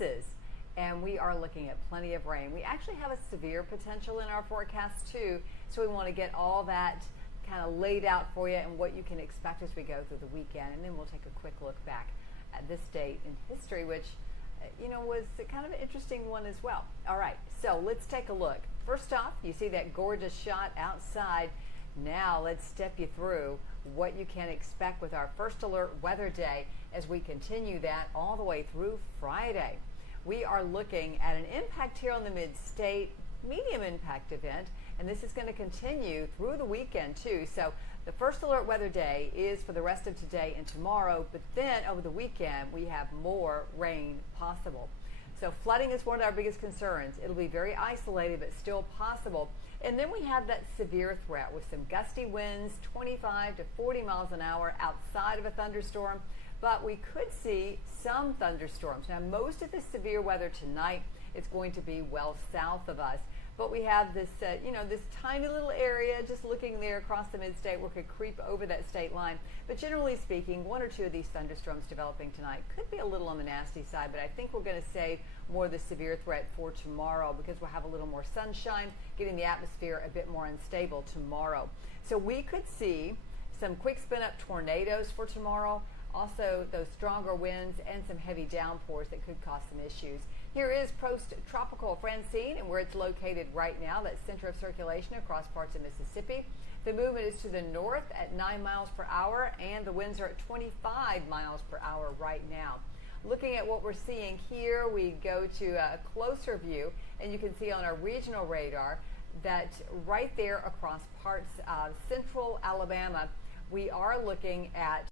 chances, and we are looking at plenty of rain. We actually have a severe potential in our forecast too, so we want to get all that kind of laid out for you and what you can expect as we go through the weekend, and then we'll take a quick look back at this date in history, which was kind of an interesting one as well. All right, so let's take a look. First off, you see that gorgeous shot outside. Now let's step you through what you can expect with our first alert weather day as we continue that all the way through Friday. We are looking at an impact here on the Mid-State, medium impact event, and this is going to continue through the weekend too. So the first alert weather day is for the rest of today and tomorrow, but then over the weekend we have more rain possible. So flooding is one of our biggest concerns. It'll be very isolated, but still possible. And then we have that severe threat with some gusty winds, 25 to 40 miles an hour outside of a thunderstorm, but we could see some thunderstorms. Now, most of the severe weather tonight is going to be well south of us, but we have this, this tiny little area just looking there across the Mid-State where it could creep over that state line. But generally speaking, one or two of these thunderstorms developing tonight could be a little on the nasty side, but I think we're going to save more of the severe threat for tomorrow because we'll have a little more sunshine, getting the atmosphere a bit more unstable tomorrow. So we could see some quick spin up tornadoes for tomorrow, also those stronger winds and some heavy downpours that could cause some issues. Here is post-tropical Francine and where it's located right now, that center of circulation across parts of Mississippi. The movement is to the north at 9 miles per hour and the winds are at 25 miles per hour right now. Looking at what we're seeing here, we go to a closer view and you can see on our regional radar that right there across parts of central Alabama, we are looking at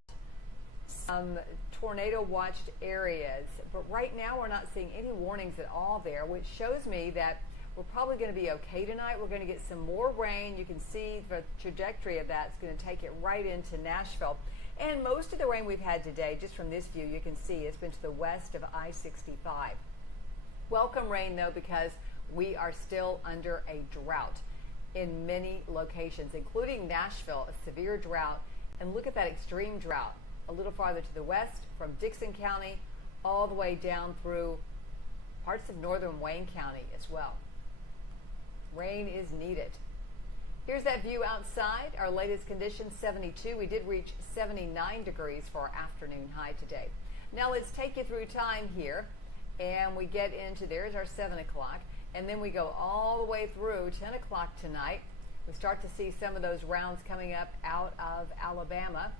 some tornado watched areas, but right now we're not seeing any warnings at all there, which shows me that we're probably going to be okay tonight. We're going to get some more rain. You can see the trajectory of that. It's going to take it right into Nashville. And most of the rain we've had today, just from this view, you can see it's been to the west of I-65. Welcome rain, though, because we are still under a drought in many locations, including Nashville, a severe drought. And look at that extreme drought a little farther to the west from Dixon County all the way down through parts of northern Wayne County as well. Rain is needed. Here's that view outside. Our latest condition, 72. We did reach 79 degrees for our afternoon high today. Now let's take you through time here, and we get into, there's our 7 o'clock, and then we go all the way through 10 o'clock tonight. We start to see some of those rounds coming up out of Alabama.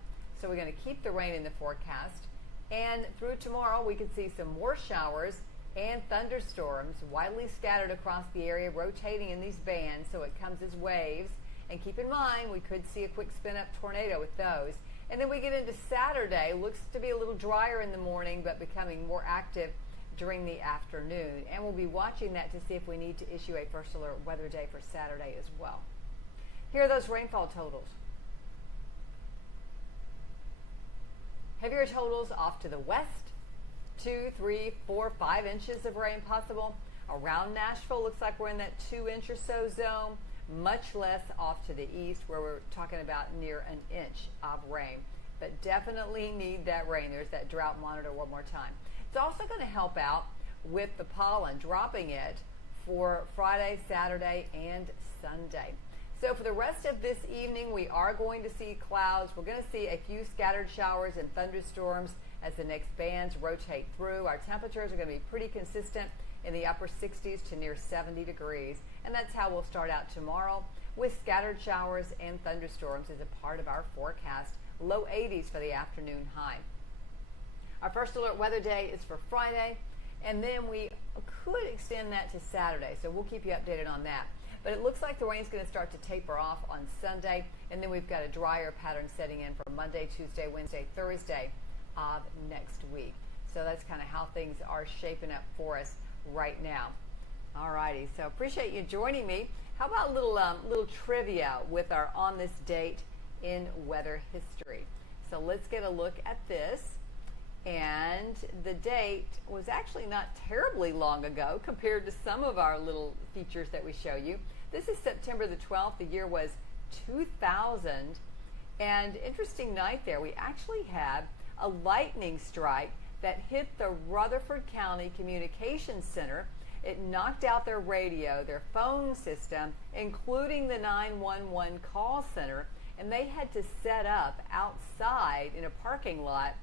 So we're going to keep the rain in the forecast. And through tomorrow, we can see some more showers and thunderstorms widely scattered across the area, rotating in these bands so it comes as waves. And keep in mind, we could see a quick spin-up tornado with those. And then we get into Saturday. Looks to be a little drier in the morning, but becoming more active during the afternoon. And we'll be watching that to see if we need to issue a first alert weather day for Saturday as well. Here are those rainfall totals. Heavier totals off to the west, 2, 3, 4, 5 inches of rain possible. Around Nashville, looks like we're in that 2-inch or so zone. Much less off to the east where we're talking about near an inch of rain. But definitely need that rain. There's that drought monitor one more time. It's also going to help out with the pollen, dropping it for Friday, Saturday, and Sunday. So for the rest of this evening, we are going to see clouds. We're going to see a few scattered showers and thunderstorms as the next bands rotate through. Our temperatures are going to be pretty consistent in the upper 60s to near 70 degrees. And that's how we'll start out tomorrow with scattered showers and thunderstorms as a part of our forecast. Low 80s for the afternoon high. Our first alert weather day is for Friday, and then we could extend that to Saturday. So we'll keep you updated on that. But it looks like the rain's going to start to taper off on Sunday, and then we've got a drier pattern setting in for Monday, Tuesday, Wednesday, Thursday of next week. So that's kind of how things are shaping up for us right now. All righty, so appreciate you joining me. How about a little trivia with our on this date in weather history? So let's get a look at this. And the date was actually not terribly long ago compared to some of our little features that we show you. This is September the 12th. The year was 2000. And interesting night there. We actually had a lightning strike that hit the Rutherford County Communications Center. It knocked out their radio, their phone system, including the 911 call center, and they had to set up outside in a parking lot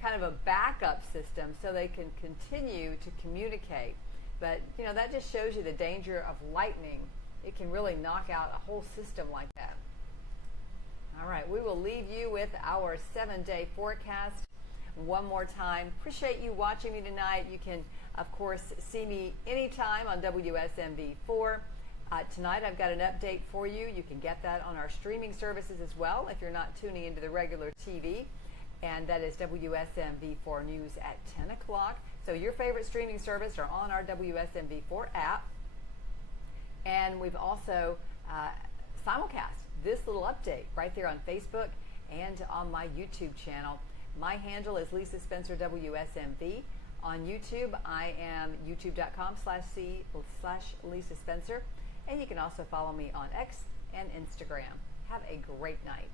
kind of a backup system so they can continue to communicate. But, you know, that just shows you the danger of lightning. It can really knock out a whole system like that. All right, we will leave you with our 7-day forecast one more time. Appreciate you watching me tonight. You can, of course, see me anytime on WSMV4. Tonight I've got an update for you. You can get that on our streaming services as well if you're not tuning into the regular TV. And that is WSMV4 News at 10 o'clock. So your favorite streaming service are on our WSMV4 app. And we've also simulcast this little update right there on Facebook and on my YouTube channel. My handle is Lisa Spencer WSMV. On YouTube, I am youtube.com/Lisa Spencer. And you can also follow me on X and Instagram. Have a great night.